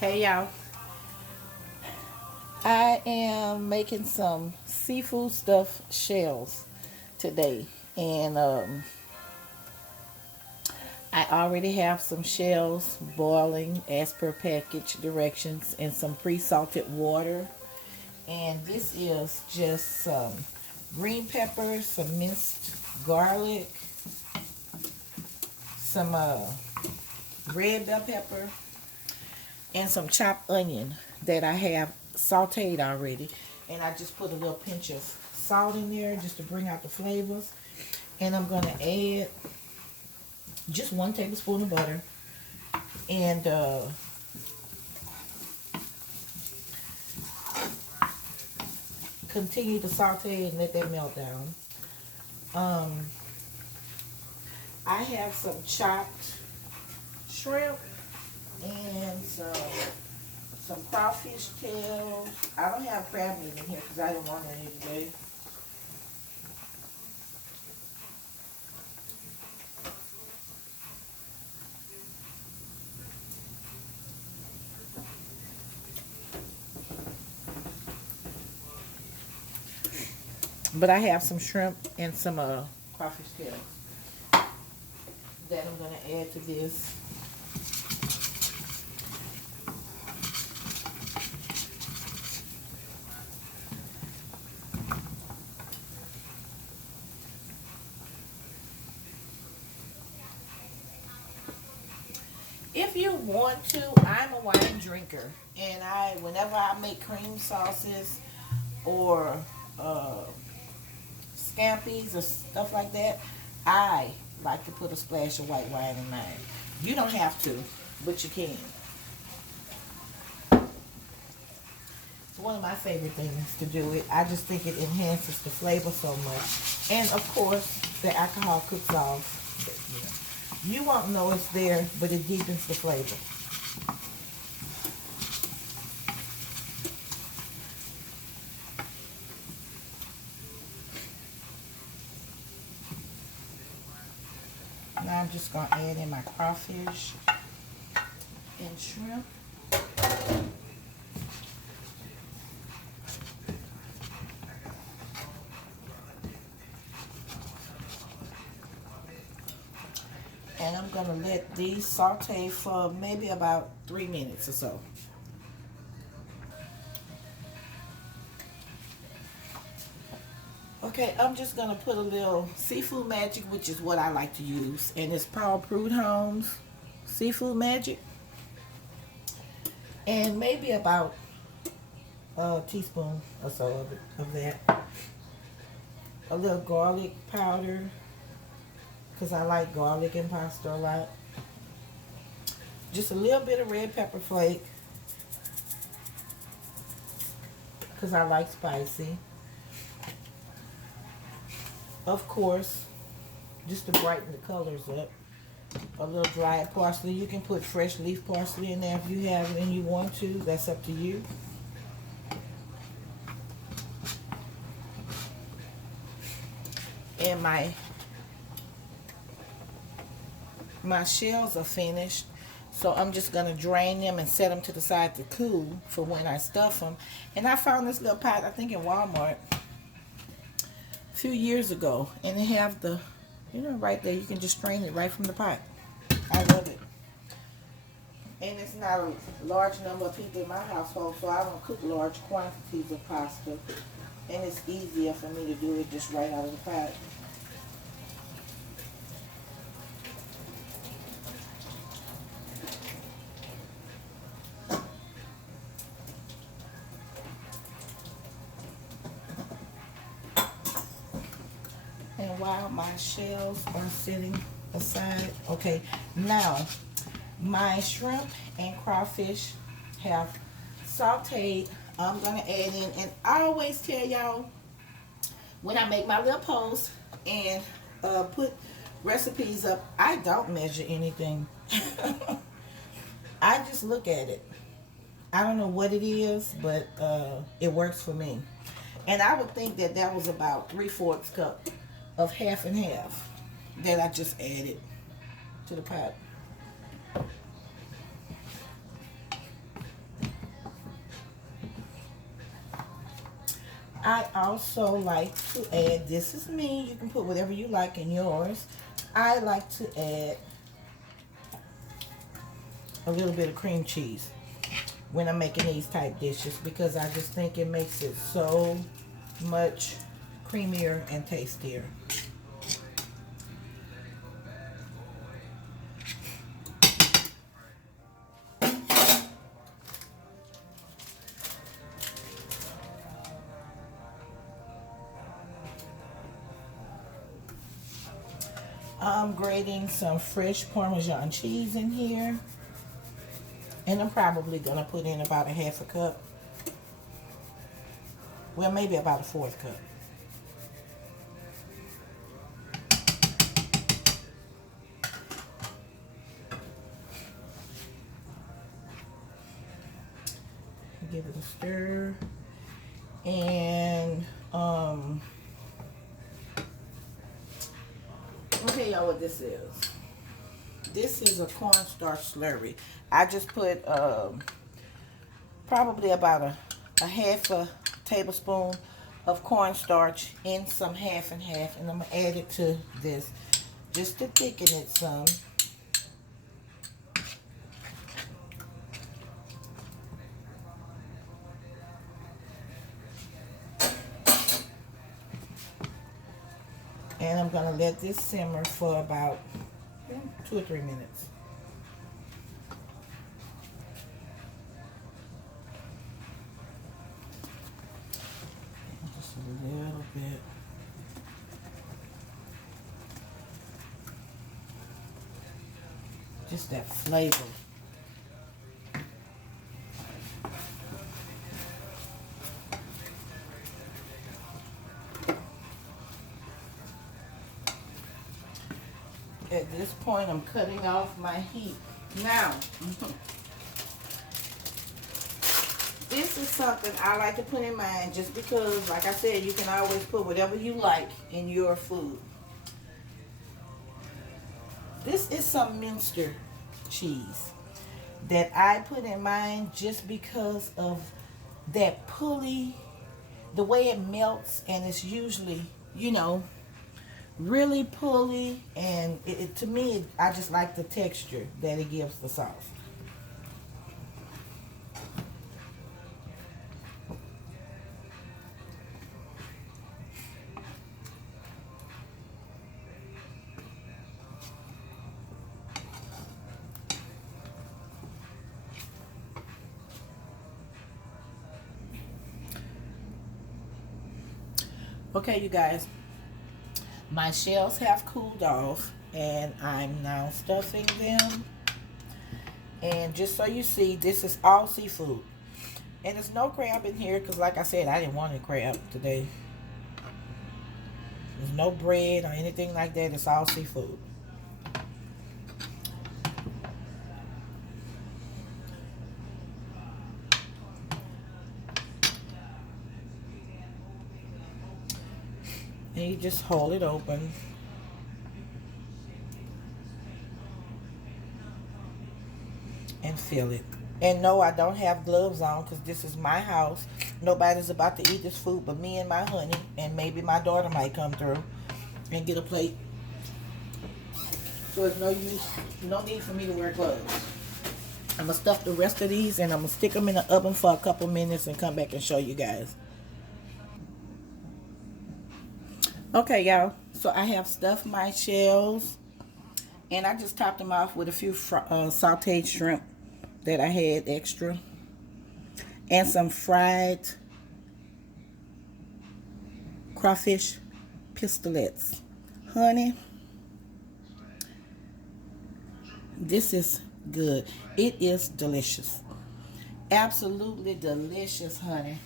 Hey y'all, I am making some seafood stuffed shells today, and I already have some shells boiling as per package directions in some pre-salted water. And this is just some green peppers, some minced garlic, some red bell pepper, and some chopped onion that I have sauteed already. And I just put a little pinch of salt in there just to bring out the flavors. And I'm going to add just 1 tablespoon of butter and continue to saute and let that melt down. Um, I have some chopped shrimp and some crawfish tails. I don't have crab meat in here because I didn't want any today. But I have some shrimp and some crawfish tails that I'm going to add to this. If you want to, I'm a wine drinker, and whenever I make cream sauces or uh, scampi's or stuff like that, I like to put a splash of white wine in mine. You don't have to, but you can. It's one of my favorite things to do it. I just think it enhances the flavor so much. And of course, the alcohol cooks off. You won't know it's there, but it deepens the flavor. Now I'm just going to add in my crawfish and shrimp. And I'm going to let these saute for maybe about 3 minutes or so. Okay, I'm just going to put a little seafood magic, which is what I like to use. And it's Paul Prudhomme's seafood magic. And maybe about a teaspoon or so of that. A little garlic powder, because I like garlic and pasta a lot. Just a little bit of red pepper flake, because I like spicy. Of course, just to brighten the colors up, a little dried parsley. You can put fresh leaf parsley in there if you have it and you want to. That's up to you. And my shells are finished, so I'm just gonna drain them and set them to the side to cool for when I stuff them. And I found this little pot, I think in Walmart, a few years ago, and they have the, right there, you can just strain it right from the pot. I love it. And it's not a large number of people in my household, so I don't cook large quantities of pasta. And it's easier for me to do it just right out of the pot. And while my shells are sitting aside, okay, now my shrimp and crawfish have sauteed. I'm gonna add in, and I always tell y'all when I make my little posts and put recipes up, I don't measure anything. I just look at it. I don't know what it is, but it works for me. And I would think that that was about 3/4 cup of half and half that I just added to the pot. I also like to add, this is me, you can put whatever you like in yours. I like to add a little bit of cream cheese when I'm making these type dishes, because I just think it makes it so much creamier and tastier. I'm grating some fresh Parmesan cheese in here. And I'm probably going to put in about a half a cup. Well, maybe about a fourth cup. Give it a stir. And I'll tell y'all what this is. This is a cornstarch slurry. I just put probably about a half a tablespoon of cornstarch in some half and half, and I'm gonna add it to this just to thicken it some. And I'm gonna let this simmer for about 2 or 3 minutes. Just a little bit. Just that flavor. At this point, I'm cutting off my heat. Now, this is something I like to put in mind, just because, like I said, you can always put whatever you like in your food. This is some Munster cheese that I put in mine just because of that pulley, the way it melts, and it's usually, you know, really pulley, and to me, I just like the texture that it gives the sauce. Okay, you guys, my shells have cooled off, and I'm now stuffing them. And just so you see, this is all seafood. And there's no crab in here because, like I said, I didn't want any crab today. There's no bread or anything like that. It's all seafood. And you just hold it open. And fill it. And no, I don't have gloves on because this is my house. Nobody's about to eat this food but me and my honey. And maybe my daughter might come through and get a plate. So there's no need for me to wear gloves. I'm going to stuff the rest of these and I'm going to stick them in the oven for a couple minutes and come back and show you guys. Okay, y'all. So I have stuffed my shells. And I just topped them off with a few sauteed shrimp that I had extra. And some fried crawfish pistolettes. Honey, this is good. It is delicious. Absolutely delicious, honey.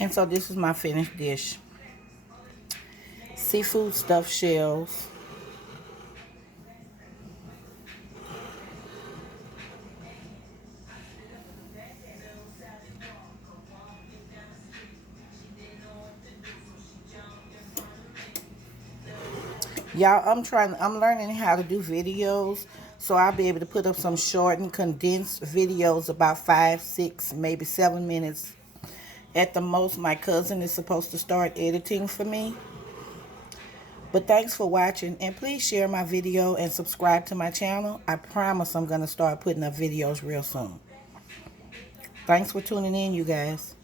And so this is my finished dish. Seafood stuffed shells. Y'all, I'm learning how to do videos. So I'll be able to put up some short and condensed videos, about 5, 6, maybe 7 minutes at the most. My cousin is supposed to start editing for me. But thanks for watching, and please share my video and subscribe to my channel. I promise I'm going to start putting up videos real soon. Thanks for tuning in, you guys.